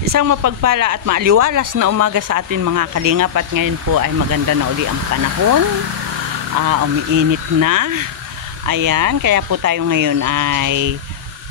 Isang mapagpala at maaliwalas na umaga sa atin mga kalingap, at ngayon po ay maganda na uli ang panahon. Umiinit na. Ayan, kaya po tayo ngayon ay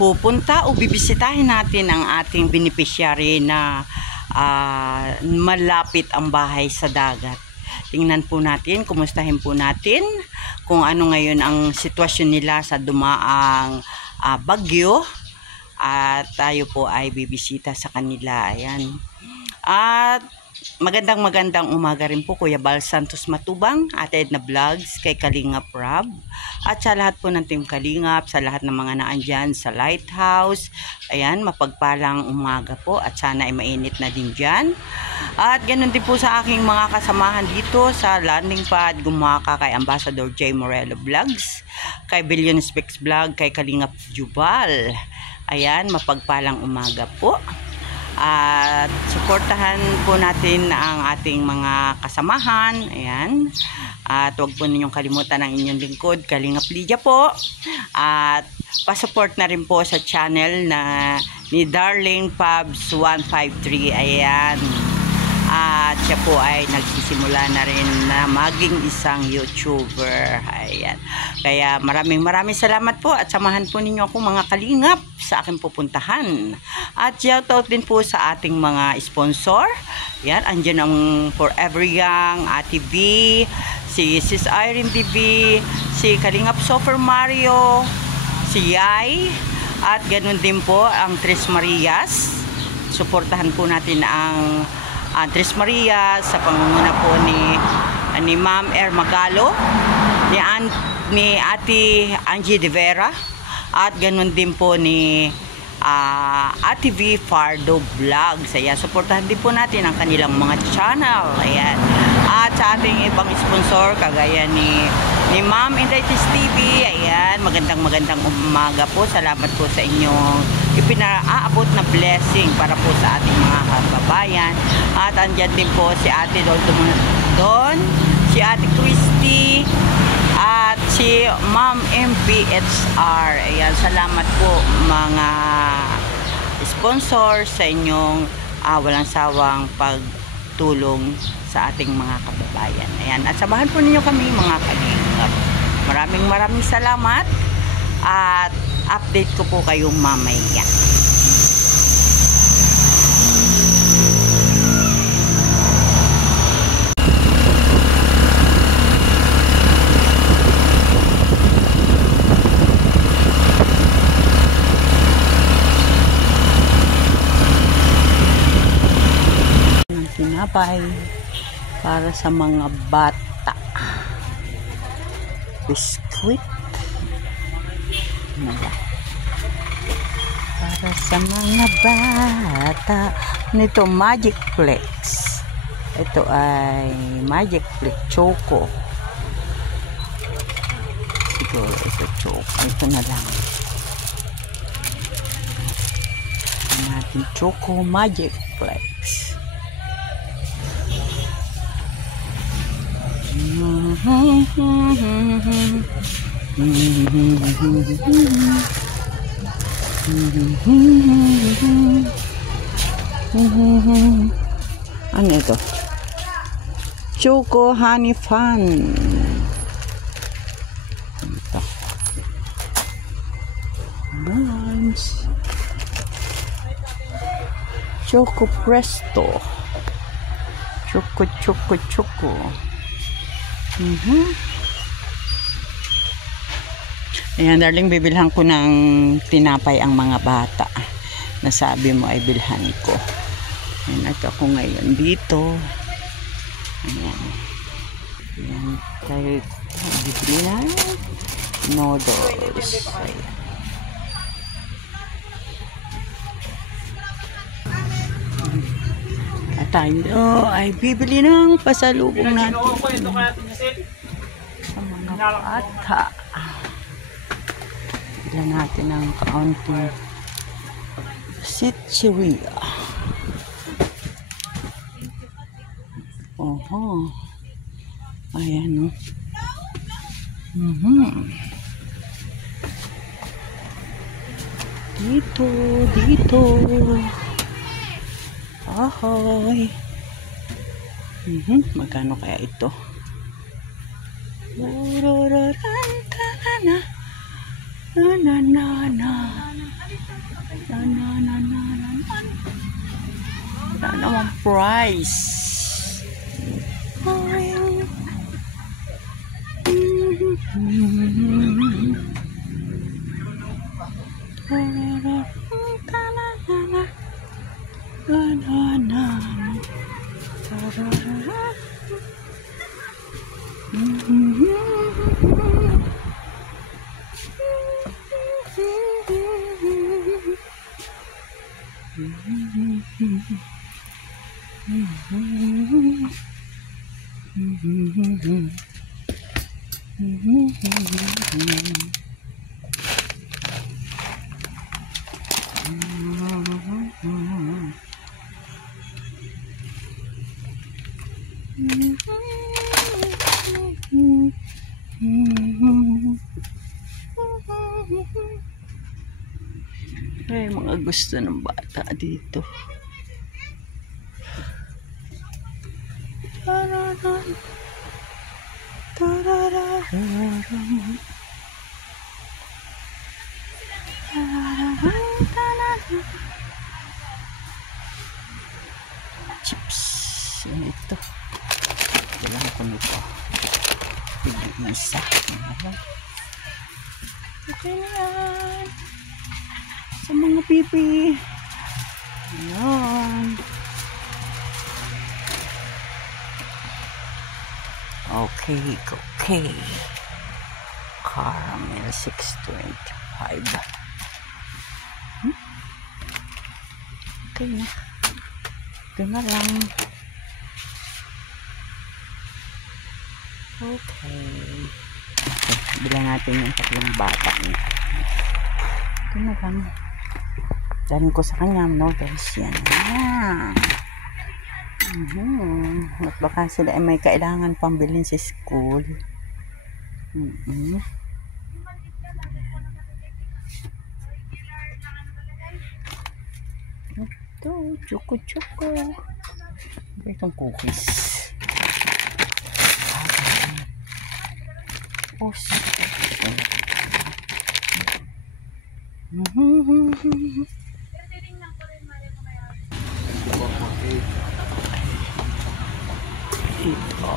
pupunta o bibisitahin natin ang ating beneficiary na malapit ang bahay sa dagat. Tingnan po natin, kumustahin po natin kung ano ngayon ang sitwasyon nila sa dumaang bagyo. At tayo po ay bibisita sa kanila. Ayan. At magandang umaga rin po Kuya Bal Santos Matubang, Ate Edna Vlogs, kay Kalingap Rob, at sa lahat po ng Team Kalingap, sa lahat ng mga naandyan sa Lighthouse. Ayan, mapagpalang umaga po at sana ay mainit na din dyan. At ganun din po sa aking mga kasamahan dito sa landing pad, gumaka kay Ambassador J. Morello Vlogs, kay Billion Specs Vlog, kay Kalingap Jubal. Ayan, mapagpalang umaga po. At suportahan po natin ang ating mga kasamahan. Ayan. At huwag po ninyong kalimutan ang inyong lingkod, Kalingap Lydia po. At pasupport na rin po sa channel na ni Darling Pubs 153. Ayan. At siya po ay nagsisimula na rin na maging isang YouTuber. Ayan. Kaya maraming salamat po at samahan po ninyo ako mga kalingap sa aking pupuntahan. At shoutout din po sa ating mga sponsor. Ayan, andyan ang Forever Young, Ate B, si Sis Irene TV, si Kalingap Super Mario, si Yay, at ganun din po ang Tres Marias. Suportahan po natin ang Tres Maria sa pangunguna po ni Ma'am Magalo, ni Ate Angie De Vera, at ganun din po ni Ate V Fardo Vlogs. Ayan, suportahan din po natin ang kanilang mga channel. Ayan. At sa ating ibang sponsor kagaya ni Ma'am Indaitis TV. Ayan, magandang umaga po. Salamat po sa inyong ipinaabot na blessing para po sa ating mga kababayan. At andyan din po si Ate Don, si Ate Christy, at si Ma'am MPHR. Ayan, salamat po mga sponsor sa inyong walang sawang pagtulong sa ating mga kababayan. Ayan, at samahan po ninyo kami mga kalingap. Maraming salamat at update ko po kayo mamaya. Tinapay para sa mga bata, biskuit para sa mga bata. Nito Magic Flex, ito ay Magic Flex Choco. Ito Choco, ito na lang natin, Choco Magic Flex. Ano ito? Choco Honey Fun. Ito. Nice. Choco Presto. Choco. Ayan, darling, bibilhan ko ng tinapay ang mga bata. Nasabi mo ay bilhan ko. Ayan, at ako ngayon dito. Ayan. Ayan, tayo bibili na noodles. Ayan. At tayo ay bibili ng pasalubong natin sa mga bata. Bilan natin ang kaunting sitchiria. Oho. Ayan, o. Dito. kahoy. Magkano kaya ito? Wala namang price. Ay, mga gusto ng bata dito. Chips. Yan ito. Kailangan ko nito. Bigyan isa. Okay na yan. Sa mga pipi. Ayan. Okay. Caramel 625. Okay na. Ito na lang. Okay. Bilang natin yung tatlong bata niya. Ito na lang. Daling ko sa kanya, no? Guys, yan. At baka sila ay may kailangan pambilhin sa school. Ito, choco. Itong cookies. Ito.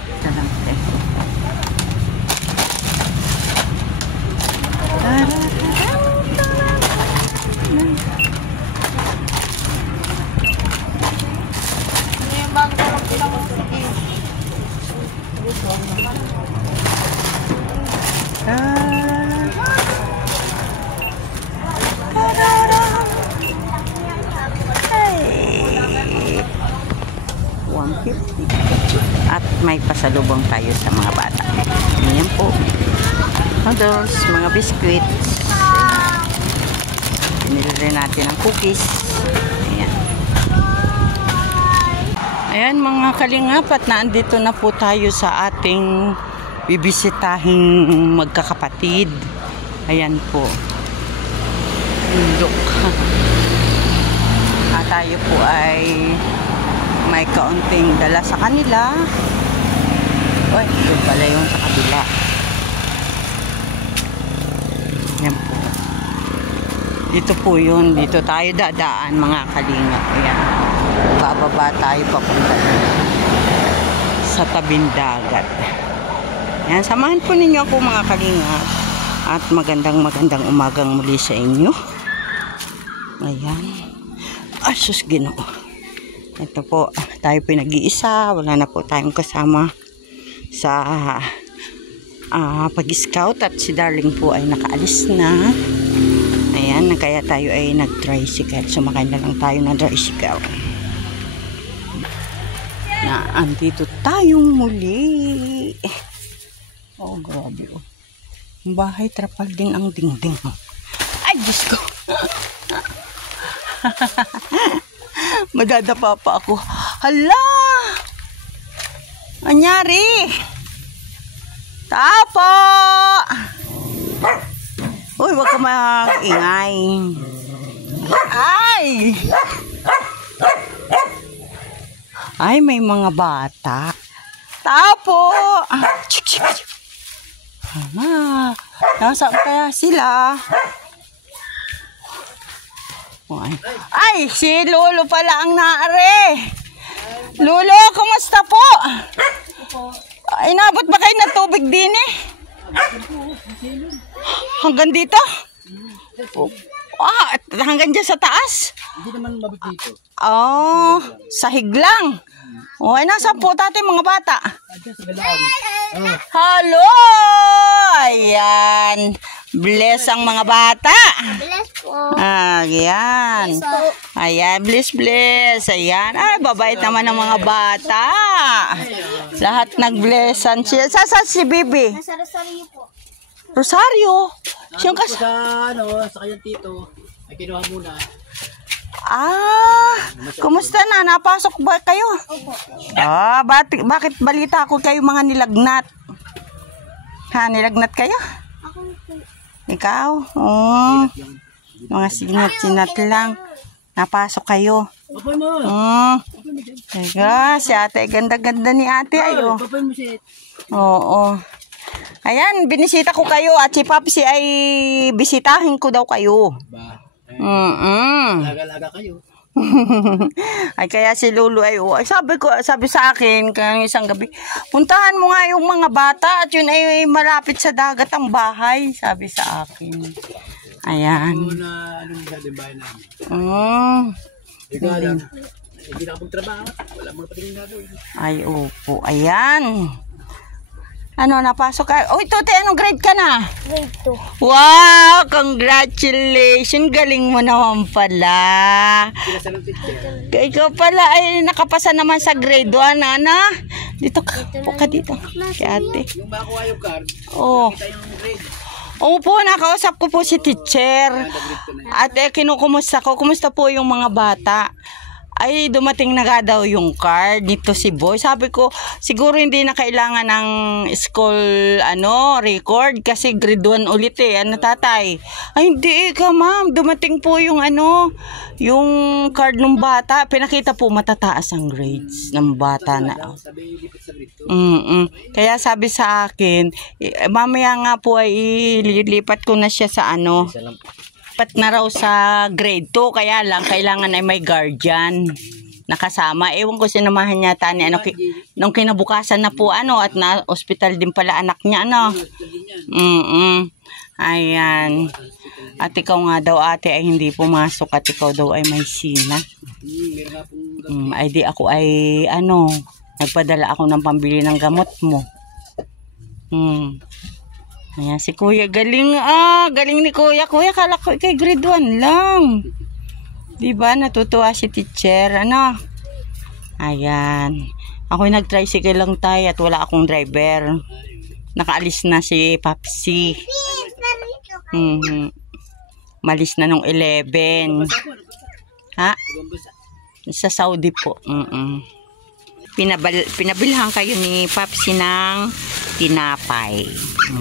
Ito lang. At may pasalubong tayo sa mga bata. Ganyan po. Noodles, mga biscuits. Binili natin ang cookies. Ayan. Ayan mga kalingap, at naandito na po tayo sa ating bibisitahing magkakapatid. Ayan po. Look. At tayo po ay may kaunting dala sa kanila. Uy, ito pala yung sa kabila. Yan po. Dito po yun. Dito tayo dadaan mga kalingap. Ayan. Bababa tayo papunta sa tabing dagat. Ayan. Samahan po ninyo ako mga kalingap. At magandang umagang muli sa inyo. Ayan. Asus Ginoo. Ito po, tayo po nag-iisa. Wala na po tayong kasama sa pag-scout. At si Darling po ay nakaalis na. Ayan, kaya tayo ay nag-tricycle. Sumakay na lang tayo ng tricycle. Na andito tayong muli. Oh, grabe oh. Ang bahay trapal din ang dingding. Ay, Diyos ko. Madadapa pa ako. Hala! Anyari? Tapo! Uy, wag ka maingay. Ay! Ay, may mga bata. Tapo! Nasaan kaya sila? Ay, si Lolo pala ang naare. Lolo, kumusta po? Inabot ba kayo ng tubig din eh? Hanggang dito? Hanggang dyan sa taas? Hindi naman mabot dito. Oh, sahig lang. Oh, ay nasa po tati mga bata. Hello! Ayan. Bless ang mga bata. Bless po. Ayan. Ayan, bless. Ayan. Ay, babait naman ng mga bata. Lahat nag-blessan siya. Saan si Bibi? Nasa Rosario po. Rosario? Siyang Sa sa kanyang tito, ay kinuha muna. Kumusta na? Napasok ba kayo? Opo. Bakit balita ko kayo mga nilagnat? Ha, nilagnat kayo? Ako po. Ikaw? Mga sinat lang. Napasok kayo. Papay mo. Teka, si ate, ganda-ganda ni ate ayo. Papay mo siya. Oo. Ayan, binisita ko kayo at si Papsi ay bisitahin ko daw kayo. Ba? Laga-laga kayo. Ay kaya si Lulu ay sabi sa akin kaya isang gabi, puntahan mo nga yung mga bata at yun ay malapit sa dagat ang bahay, sabi sa akin. Ayan. Na anong galing bahay namin. Ikaw alam, hindi na akong trabaho. Wala mga patingin na doon. Ay opo, ayan. Ano, napasok ka? Uy, Tuti, anong grade ka na? Grade 2. Wow, congratulations. Galing mo naman pala. Sila sa ng teacher. Ikaw pala ay nakapasa naman sa grade 1, ano? Dito ka. Upo ka dito. Kaya ate. Yung makuha yung card, Oh. kita yung grade. Opo, nakausap ko po si teacher. At kinukumusta ko. Kumusta po yung mga bata? Ay, dumating na nga daw yung card nito si Boy. Sabi ko, siguro hindi na kailangan ng school record kasi grade 1 ulit eh. Ano tatay? Ay, hindi ka ma'am. Dumating po yung yung card ng bata. Pinakita po matataas ang grades ng bata na. Sabi yung lipit sa grade 2. Kaya sabi sa akin, mamaya nga po ay ililipat ko na siya sa Pat na raw sa grade 2, kaya lang kailangan ay may guardian nakasama. Ewan ko, sinamahan yata ni nung kinabukasan na po at na hospital din pala anak niya Ayan. At ikaw nga daw ate ay hindi pumasok at ikaw daw ay may sina. Ay di ako ay nagpadala ako ng pambili ng gamot mo. Ayan, si Kuya, galing galing ni Kuya. Kuya, kala ko kay grade 1 lang. Diba, natutuwa si teacher, Ayan. Ako'y nag-tricycle lang tayo at wala akong driver. Nakaalis na si Papsi. Malis na nung 11. Ha? Sa Saudi po. Pinabilhan kayo ni Papsi ng tinapay.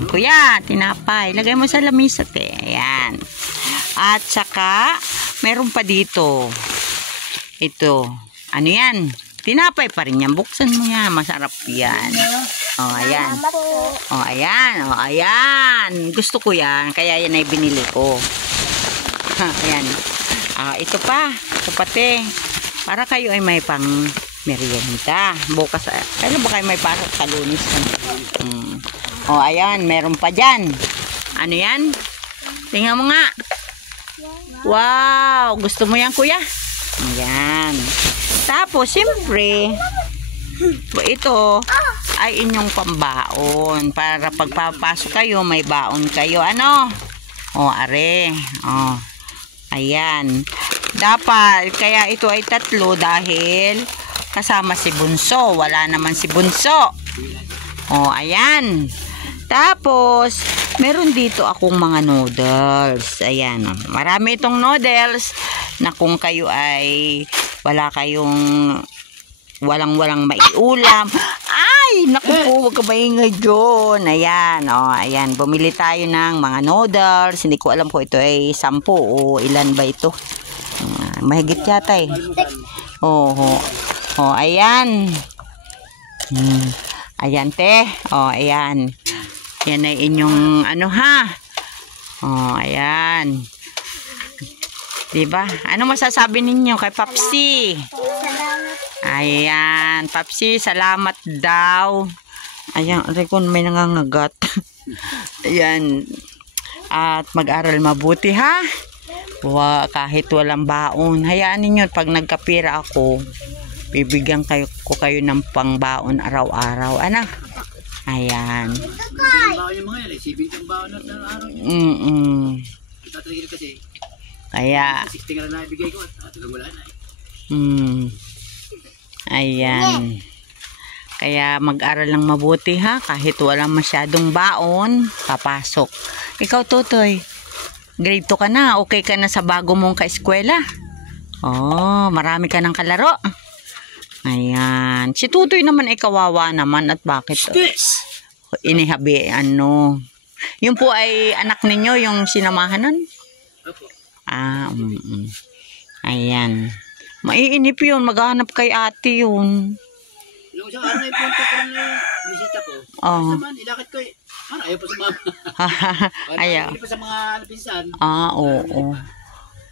Kuya, tinapay. Lagay mo sa lamisa, te. Ayan. At saka, meron pa dito. Ito. Ano yan? Tinapay pa rin yan. Buksan mo yan. Masarap yan. Ayan. Ayan. Gusto ko yan. Kaya yan ay binili ko. Ayan. Ito pa. Ito pati. Para kayo ay may pang merienda. Bukas, kailan ba kayo may pasok sa Lunes? Ayan, meron pa dyan. Ano yan? Tingnan mo nga. Wow, gusto mo yan, kuya? Ayan. Tapos, siyempre, ito ay inyong pambaon. Para pagpapasok kayo, may baon kayo. Are. Ayan. Dapat, kaya ito ay 3 dahil kasama si Bunso. Wala naman si Bunso. Ayan. Tapos, meron dito akong mga noodles. Ayan. Marami itong noodles na kung kayo ay walang maiulam. Ay, naku po, huwag ka maingay dyan. Ayan. Ayan. Bumili tayo ng mga noodles. Hindi ko alam kung ito ay 10 o ilan ba ito. Mahigit yata eh. O, ayan. Ayan, te. O, ayan. Yan ay inyong ano, ha? O, ayan. Diba? Ano masasabi ninyo kay Papsi? Salamat. Ayan. Papsi, salamat daw. Ayan, rekon may nangangagat. Ayan. At mag-aral mabuti, ha? Kahit walang baon. Hayaan ninyo, pag nagkapira ako, bibigyan ko kayo ng pangbaon araw-araw. Ano? Ayan. Yung baon yung mga yan, sibing ang baon na araw niya. Tatalagin kasi. Kaya, 60 nga lang na ibigay ko at wala na. ayan. Kaya mag-aral lang mabuti, ha? Kahit walang masyadong baon, papasok. Ikaw, Tutoy, grade 2 ka na. Okay ka na sa bago mong ka-eskwela. Oh, marami ka ng kalaro. Ayan. Si Tutoy naman ay kawawa naman. At bakit? Inihabi, ano. Yung po ay anak ninyo, yung sinamahan nun? Opo. Ayan. Maiinip yun. Maghanap kay ate yun. Yung isang araw na ipunta ko rin na bisita ko. Oh. Naman, ilakit ko eh. Ayaw pa sa mama. Ayaw. Ayaw pa sa mga pinsan. Oo.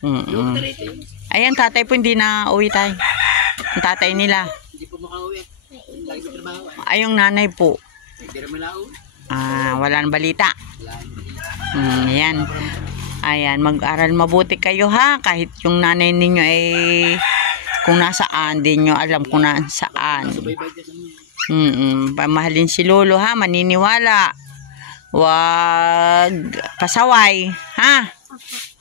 Yung narito yun. Ayan, tatay po hindi na uwi tayo. Ang tatay nila. Hindi po makauwi. Lagi sa trabaho. Ay, yung nanay po. Hindi rin malao. Wala nang balita. Wala. Ayan. Ayan, mag-aral mabuti kayo, ha? Kahit yung nanay ninyo ay kung nasaan, din nyo alam kung nasaan. Subaybay dyan sa mga. Pamahalin si Lolo, ha? Maniniwala. Wag pasaway, ha?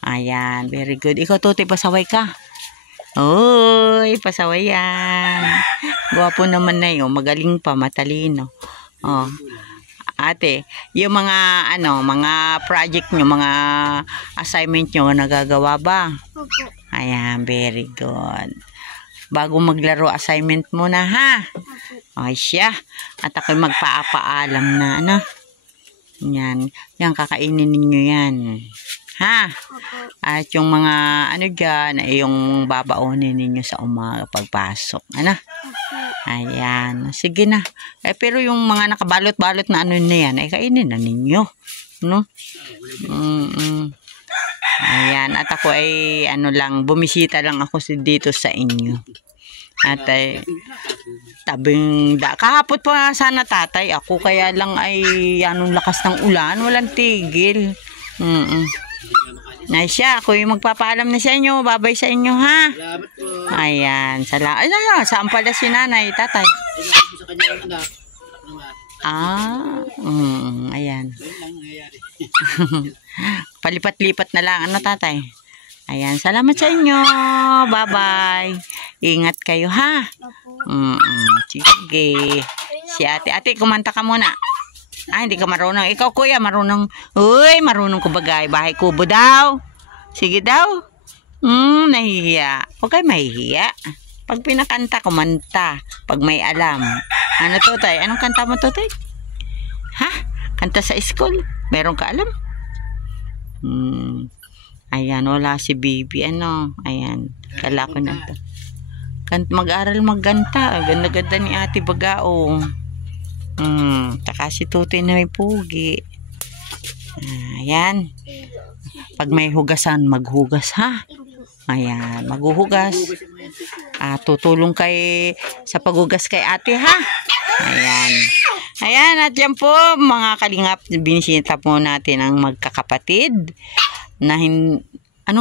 Ayan, very good. Ikaw, Tutoy, pasaway ka? Uy, pasaway yan. Gwapo naman na yun. Magaling pa, matalino. Oh. Ate, yung mga mga project nyo, mga assignment nyo, nagagawa ba? Opo. Ayan, very good. Bago maglaro, assignment muna, ha? Okay siya. At ako'y magpapaalam na, ano? Yan, kakainin ninyo yan. Ha? At yung mga, dyan, ay yung babaonin ninyo sa umaga pagpasok. Ano? Ayan. Sige na. Pero yung mga nakabalot-balot na na yan, ay kainin na ninyo. No? Ayan. At ako ay, bumisita lang ako dito sa inyo. At ay, kahapot pa sana tatay ako, kaya lang ay, anong lakas ng ulan, walang tigil. Na siya, ako yung magpapaalam na sa inyo. Babay sa inyo, ha? Salamat po. Ayan, salamat. Saan pala si nanay, tatay? Salamat po sa kanyang anak. Ayan. Ayun lang nangyayari. Palipat-lipat na lang, tatay? Ayan, salamat sa inyo. Bye-bye. Ingat kayo, ha? Sige. Si ate. Ate, kumanta ka muna. Hindi ka marunong. Ikaw, kuya, marunong. Uy, marunong ko bagay. Bahay kubo daw. Sige daw. Nahihiya. Huwag kayo mahihiya. Pag pinakanta, kumanta. Pag may alam. Ano, Tutoy? Anong kanta mo, Tutoy? Ha? Kanta sa school? Meron ka alam? Ayan, wala si Bibi. Ayan. Kala ko na to. Mag-aral magganta. Ganda-ganda ni Ate Bagao. Taka si Tutoy na may pugi. Ayan. Pag may hugasan, maghugas, ha? Ayan, maghuhugas. Tutulong kay sa paghugas kay ate, ha? Ayan. Ayan, at yan po, mga kalingap, binisita po natin ang magkakapatid. Ano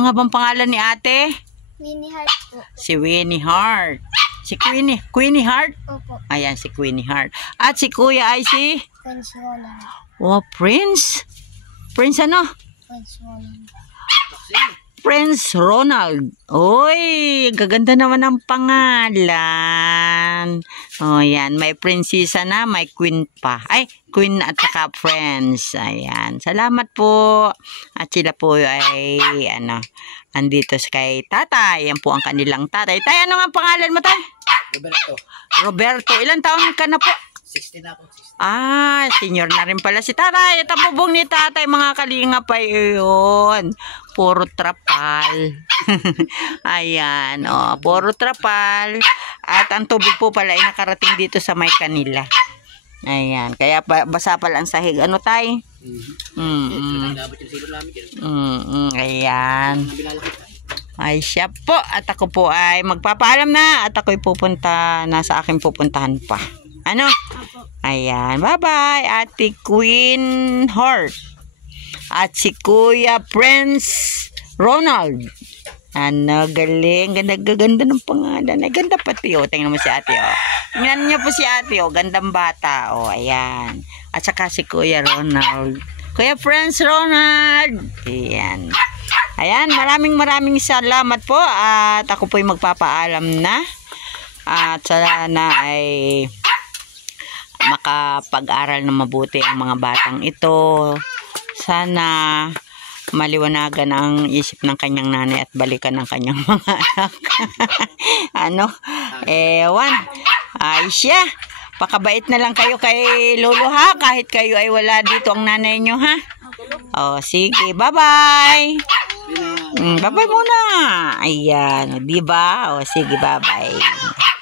nga bang pangalan ni ate? Winnie Heart po. Si Winnie Heart. Si Queenie Heart? Opo. Ayan, si Queenie Heart. At si kuya ay si? Prince Roland. Prince? Prince ano? Prince Roland. Prince Ronald. Oy, gaganda naman ang pangalan. Yan. May prinsesa na, may queen pa. Ay, queen at saka prince. Ayan. Salamat po. At sila po ay, andito kay tatay. Yan po ang kanilang tatay. Tay, ano nga ang pangalan mo, tay? Roberto. Roberto. Ilang taon ka na po? 60 na ako. 60. Senior na rin pala si tatay. At ang bubong ni tatay, mga kalinga pa yun. Puro trapal. Ayan, puro trapal. At ang tubig po pala ay nakarating dito sa may kanila. Ayan, kaya basa pala ang sahig. Ano tay? Nagabot yung silo namin yun. Ayan. Bilalaki tayo. Ay siya po. At ako po ay magpapaalam na. At ako'y pupunta. Nasa akin pupuntahan pa. Ano? Ayan. Bye-bye. Ate Queen Heart. At si Kuya Prince Ronald. Ano, galing. Ganda ng pangalan. Ay, ganda pati, Tingnan mo si ate, Tingnan niyo po si ate, Gandang bata, Ayan. At saka si Kuya Ronald. Kuya Prince Ronald. Ayan. Ayan, maraming salamat po. At ako po'y magpapaalam na. At sana ay makapag-aral na mabuti ang mga batang ito. Sana maliwanagan ang isip ng kanyang nanay at balikan ng kanyang mga anak. Ano? Ewan. Ay siya. Pakabait na lang kayo kay Lolo ha. Kahit kayo ay wala dito ang nanay nyo ha. Sige. Bye-bye. Bye-bye muna. Ayan. Diba? Sige, bye-bye.